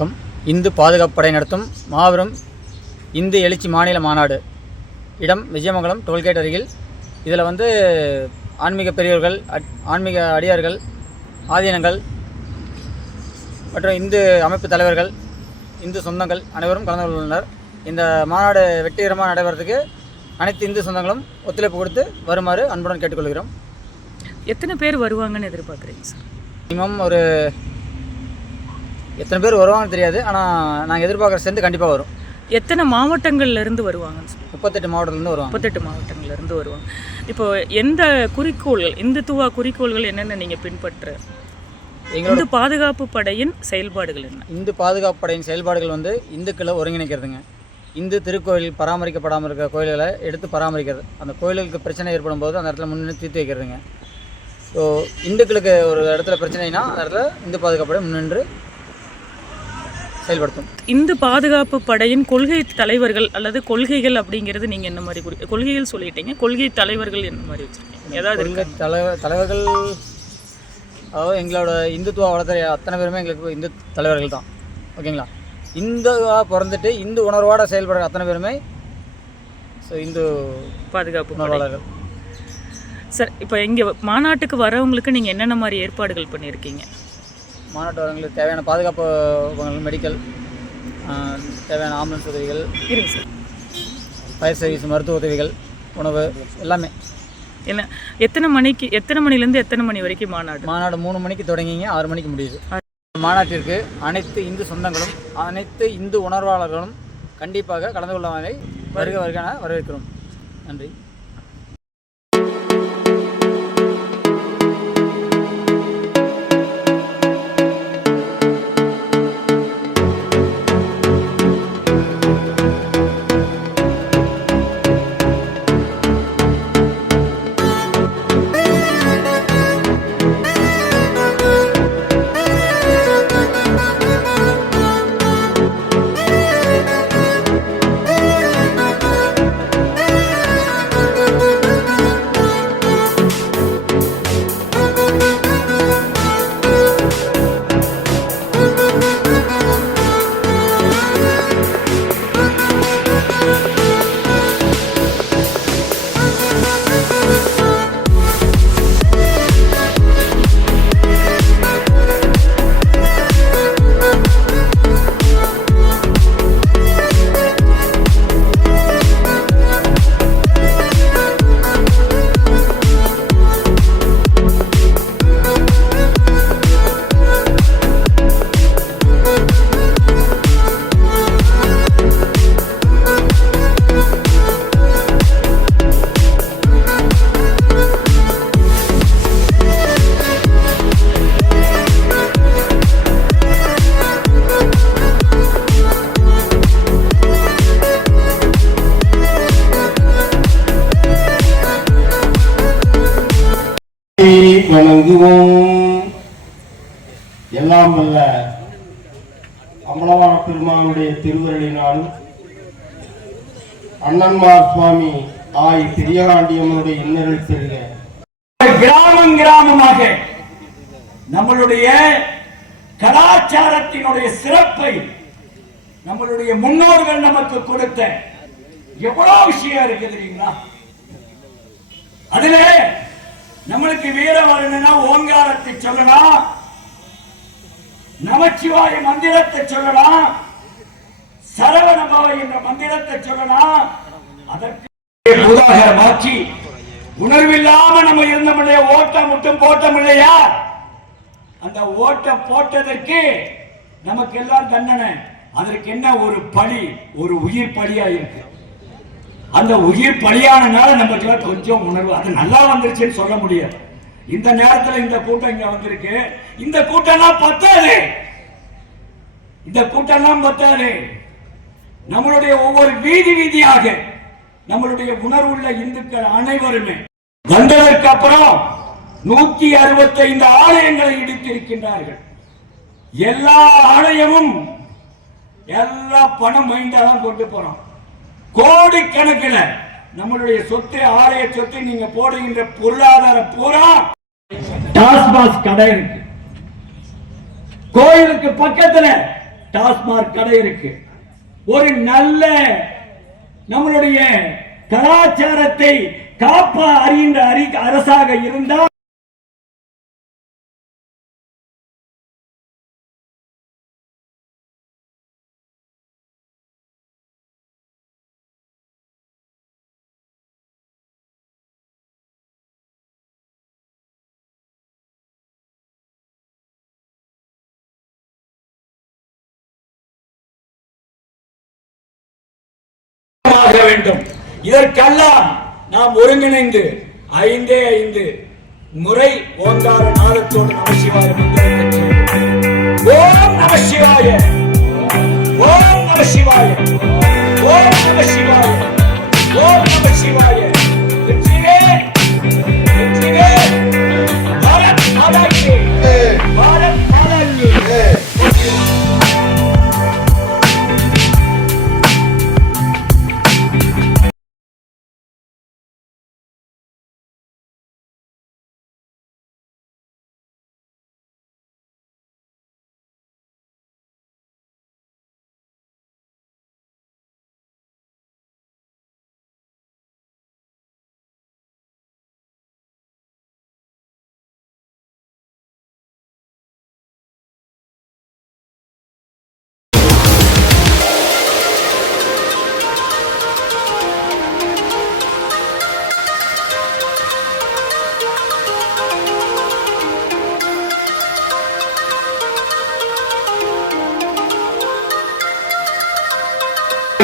வணக்கம். இந்து பாதுகாப்பு படை நடத்தும் மாபெரும் இந்து எழுச்சி மாநில மாநாடு இடம் விஜயமங்கலம் டோல்கேட் அருகில். இதில் ஆன்மீக பெரியவர்கள், ஆன்மீக அடியார்கள், ஆதீனங்கள் மற்றும் இந்து அமைப்பு தலைவர்கள், இந்து சொந்தங்கள் அனைவரும் கலந்து கொண்டுள்ளனர். இந்த மாநாடு வெற்றிகரமாக நடைபெறதுக்கு அனைத்து இந்து சொந்தங்களும் ஒத்துழைப்பு கொடுத்து வருமாறு அன்புடன் கேட்டுக்கொள்கிறோம். எத்தனை பேர் வருவாங்கன்னு எதிர்பார்க்குறீங்க சார்? மினிமம் ஒரு எத்தனை பேர் வருவாங்கன்னு தெரியாது, ஆனால் நாங்கள் எதிர்பார்க்குற சேர்ந்து கண்டிப்பாக வரும். எத்தனை மாவட்டங்கள்லேருந்து வருவாங்கன்னு சார்? 38 மாவட்டத்துலேருந்து வருவாங்க. 38 மாவட்டங்கள்லேருந்து வருவாங்க. இப்போது எந்த குறிக்கோள்கள், இந்துத்துவ குறிக்கோள்கள் என்னென்ன நீங்கள் பின்பற்ற? இந்து பாதுகாப்பு படையின் செயல்பாடுகள் என்ன? இந்து பாதுகாப்பு படையின் செயல்பாடுகள் இந்துக்களை ஒருங்கிணைக்கிறதுங்க. இந்து திருக்கோயில் பராமரிக்கப்படாமல் இருக்கிற கோயில்களை எடுத்து பராமரிக்கிறது. அந்த கோயிலுக்கு பிரச்சனை ஏற்படும் போது அந்த இடத்துல முன்னின்று தீர்த்து வைக்கிறதுங்க. ஸோ இந்துக்களுக்கு ஒரு இடத்துல பிரச்சனைனா அந்த இடத்துல இந்து பாதுகாப்பு படை முன்னின்று செயல்படுத்தும். இந்து பாதுகாப்பு படையின் கொள்கை தலைவர்கள் அல்லது கொள்கைகள் அப்படிங்கிறது நீங்கள் என்ன மாதிரி கொள்கைகள் சொல்லிட்டீங்க, கொள்கை தலைவர்கள் என்ன மாதிரி வச்சுருக்கீங்க? ஏதாவது தலைவர்கள், அதாவது எங்களோட இந்துத்துவ வளர்த்த அத்தனை பேருமே எங்களுக்கு இந்து தலைவர்கள் தான். ஓகேங்களா? இந்துவாக பிறந்துட்டு இந்து உணர்வோட செயல்படுற அத்தனை பேருமே இந்து பாதுகாப்பு உணர்வாளர்கள். சார், இப்போ இங்கே மாநாட்டுக்கு வரவங்களுக்கு நீங்கள் என்னென்ன மாதிரி ஏற்பாடுகள் பண்ணியிருக்கீங்க? மாநாட்டு வரவங்களுக்கு தேவையான பாதுகாப்பு மெடிக்கல், தேவையான ஆம்புலன்ஸ் உதவிகள் இருக்குது சார். ஃபயர் சர்வீஸ், மருத்துவ உதவிகள், உணவு எல்லாமே. என்ன எத்தனை மணிலேருந்து எத்தனை மணி வரைக்கும் மாநாடு? 3 மணிக்கு தொடங்கிங்க, 6 மணிக்கு முடியுது. மாநாட்டிற்கு அனைத்து இந்து சொந்தங்களும் அனைத்து இந்து உணர்வாளர்களும் கண்டிப்பாக கலந்து கொள்ளாமலை வருக வரவேற்கிறோம். நன்றி. வணங்குவோம். எல்லாம் வல்ல அம்பலவான பெருமானுடைய திருவருளினாலும் அண்ணன்மார் சுவாமி ஆய் பெரியாண்டியம்மனுடைய இன்னருள் பெருக கிராமமாக நம்மளுடைய கலாச்சாரத்தினுடைய சிறப்பை நம்மளுடைய முன்னோர்கள் நமக்கு கொடுத்த எவ்வளவு விஷயம் இருக்கு தெரியுங்களா? அதுல நம்மளுக்கு வீர வரணும்னா ஓங்காரத்தை சொல்லலாம், நமச்சிவாய மந்திரத்தை சொல்லலாம், சரவணபவ என்ற மந்திரத்தை சொல்லலாம். அதற்கு உதாரணமாக்கி உணர்வில்லாம நம்ம இருந்தோம்லையா, ஓட்டம் மட்டும் போட்டோம் இல்லையா, அந்த ஓட்டம் போட்டதற்கு நமக்கு எல்லாம் தண்டனை. அதற்கு என்ன ஒரு பழி, ஒரு உயிர் பழியா இருக்கு. அந்த உயிர் பலியானனால நமக்கு கொஞ்சம் உணர்வு அது நல்லா வந்துருச்சுன்னு சொல்ல முடியாது. இந்த நேரத்தில் இந்த கூட்டம் இங்க வந்திருக்கு. இந்த கூட்டம்லாம் பத்தாது, இந்த கூட்டம்லாம் பத்தாது. நம்மளுடைய ஒவ்வொரு வீதியாக நம்மளுடைய உணர்வுள்ள இந்துக்கள் அனைவருமே வந்ததற்கு அப்புறம் 165 ஆலயங்களை இடித்திருக்கின்றார்கள். எல்லா ஆலயமும் எல்லா பணம் மைண்டாதான் கொண்டு போறோம். கோடிக்கணக்கில் நம்மளுடைய சொத்து, ஆலய சொத்து நீங்க போடுகின்ற பொருளாதார பூரா டாஸ்மாக் கடை இருக்கு. கோயிலுக்கு பக்கத்துல டாஸ்மாக் கடை இருக்கு. ஒரு நல்ல நம்மளுடைய கலாச்சாரத்தை காப்ப அறிகின்ற அரசாக இருந்தால் வேண்டும். இதற்கெல்லாம் நாம் ஒருங்கிணைந்து 5 முறை ஓங்கார நாதத்தோடு நமசிவாய ஓம் நமசிவாய, ஓம் நமசிவாய, ஓம் நமசிவாய, ஓம் நமசிவாய. வெற்றிவேல், வெற்றிவேல், பாரத் மாதா கி, பாரத் மாதா கி.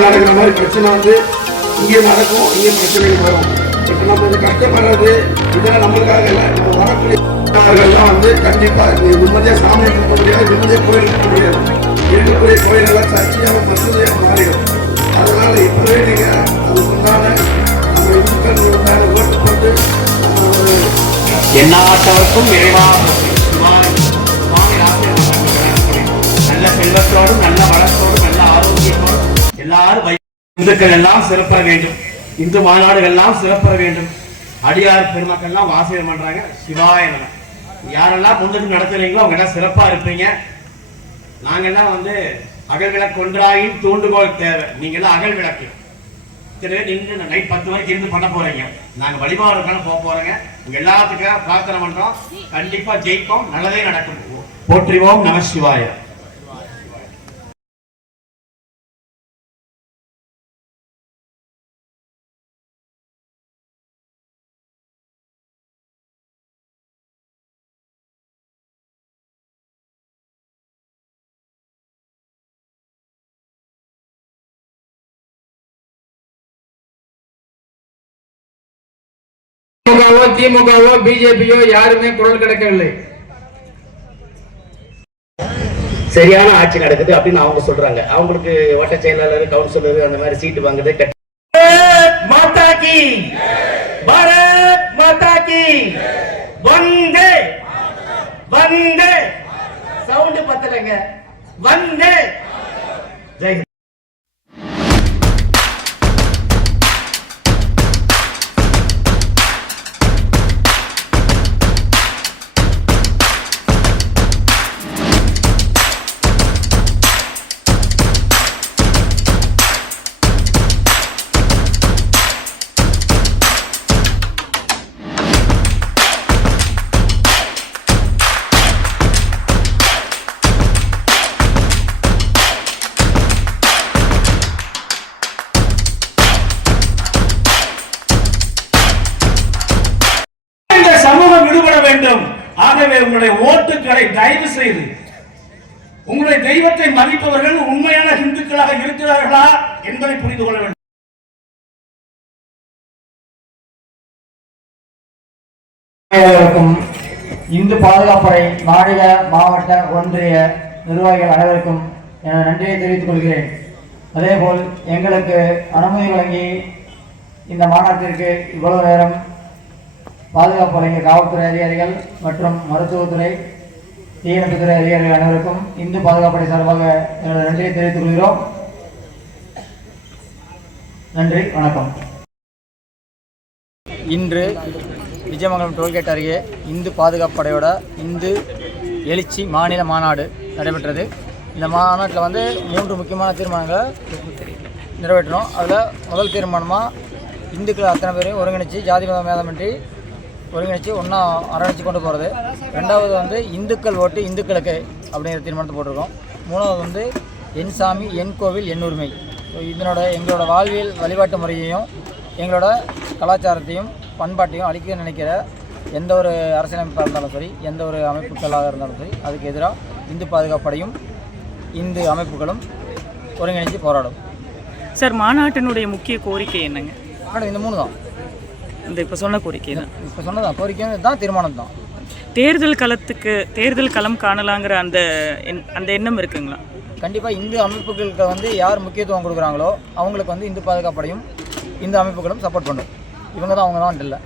நடக்கிற மாதிரி பிரச்சனை வந்து இங்கே நடக்கும், இங்கே பிரச்சனைகள் வரும். இப்போ நம்ம வந்து கஷ்டப்படுறது இதெல்லாம் நம்மளுக்காக இல்லை. நம்ம வரக்கூடியவர்கள்லாம் வந்து கண்டிப்பாக நிம்மதியாக சாமி இருக்க முடியாது, நிம்மதியாக கோயில் இருக்க முடியாது. இருக்கக்கூடிய கோயிலெல்லாம் சர்ச்சையாக மசூதியாக மாறிடும். அதனால இப்பவே நீங்கள் அது உண்டான நம்ம இந்துக்கள் உண்டான ஓட்டு போட்டு எந்நாட்டவர்க்கும் நிறைவாக நல்ல செல்வத்தோடும் நல்ல வளத்தோடும் நல்ல ஆரோக்கியத்தோடும் எல்லாரும் இந்துக்கள் எல்லாம் சிறப்பற வேண்டும். இந்து மாநாடுகள் எல்லாம் சிறப்பற வேண்டும். அடியார் பெருமக்கள் எல்லாம் வாசகம் பண்றாங்க. சிவாய நம. யாரெல்லாம் முன்னுக்கு நடத்துறீங்களோ அவங்க எல்லாம் சிறப்பா இருப்பீங்க. நாங்கெல்லாம் வந்து அகல் விளக்கு ஒன்றாயின் தூண்டுகோல் தேவை. நீங்க எல்லாம் அகல் விளக்கு நின்று நைட் 10 வரைக்கும் இருந்து பண்ண போறீங்க. நாங்க வழிபாடுக்கான போக போறோங்க. உங்க எல்லாத்துக்காக பிரார்த்தனை பண்றோம். கண்டிப்பா ஜெயிப்போம், நல்லதே நடக்கும். போற்றிவோம் நம சிவாய. திமுகவோ பிஜேபியோ யாருமே குரல் கிடைக்கவில்லை. சரியான ஆட்சி நடக்குது அப்படின்னு அவங்க சொல்றாங்க. அவங்களுக்கு வட்ட செயலாளர், கவுன்சிலர் அந்த மாதிரி சீட்டு வாங்குது. மாதா கி, பாரத் மாதா கி, வந்தே வந்தே. சவுண்ட் பத்தலங்க. வந்தே ஜெய். ஆகவே உங்களுடைய ஓட்டுக்களை தயவு செய்து உங்களுடைய தெய்வத்தை மதிப்பவர்கள் உண்மையான இந்துக்களாக இருக்கிறார்களா என்பதை புரிந்து கொள்ள வேண்டும். இந்து பாதுகாப்படை மாநில, மாவட்ட, ஒன்றிய நிர்வாகிகள் அனைவருக்கும் எனது நன்றியை தெரிவித்துக் கொள்கிறேன். அதேபோல் எங்களுக்கு அனுமதி வழங்கி இந்த மாநாட்டிற்கு இவ்வளவு நேரம் பாதுகாப்பு வழங்கிய காவல்துறை அதிகாரிகள் மற்றும் மருத்துவத்துறை, தீயணைப்புத்துறை அதிகாரிகள் அனைவருக்கும் இந்து பாதுகாப்படை சார்பாக எனது நன்றியை தெரிவித்துக் கொள்கிறோம். நன்றி, வணக்கம். இன்று விஜயமங்கலம் டோல்கேட் அருகே இந்து பாதுகாப்பு படையோட இந்து எழுச்சி மாநில மாநாடு நடைபெற்றது. இந்த மாநாட்டில் வந்து 3 முக்கியமான தீர்மானங்களை நிறைவேற்றணும். அதில் முதல் தீர்மானமாக இந்துக்கள் அத்தனை பேரையும் ஒருங்கிணைச்சி ஜாதி மத மேதமின்றி ஒருங்கிணைச்சி ஒன்றா அரவணைச்சி கொண்டு போகிறது. ரெண்டாவது வந்து இந்துக்கள் ஓட்டு இந்துக்களுக்கு அப்படிங்கிற தீர்மானத்தை போட்டிருக்கோம். மூணாவது வந்து என் சாமி என் கோவில் என் உரிமை. ஸோ எங்களோட வாழ்வியல் வழிபாட்டு முறையையும் எங்களோட கலாச்சாரத்தையும் பண்பாட்டையும் அழிக்க நினைக்கிற எந்த ஒரு அரசியலமைப்பாக இருந்தாலும் சரி, எந்த ஒரு அமைப்புகளாக இருந்தாலும் சரி, அதுக்கு எதிராக இந்து பாதுகாப்படையும் இந்து அமைப்புகளும் ஒருங்கிணைஞ்சு போராடும். சார், மாநாட்டினுடைய முக்கிய கோரிக்கை என்னங்க? ஆனால் இந்த 3 தான். இந்த இப்போ சொன்ன கோரிக்கை தான். இப்போ சொன்னதான் கோரிக்கை தான், தீர்மானம் தான். தேர்தல் களம் காணலாங்கிற அந்த எண்ணம் இருக்குங்களா? கண்டிப்பாக இந்து அமைப்புகளுக்கு வந்து யார் முக்கியத்துவம் கொடுக்குறாங்களோ அவங்களுக்கு வந்து இந்து பாதுகாப்படையும் இந்து அமைப்புகளும் சப்போர்ட் பண்ணும். அவங்க தான் இல்லை.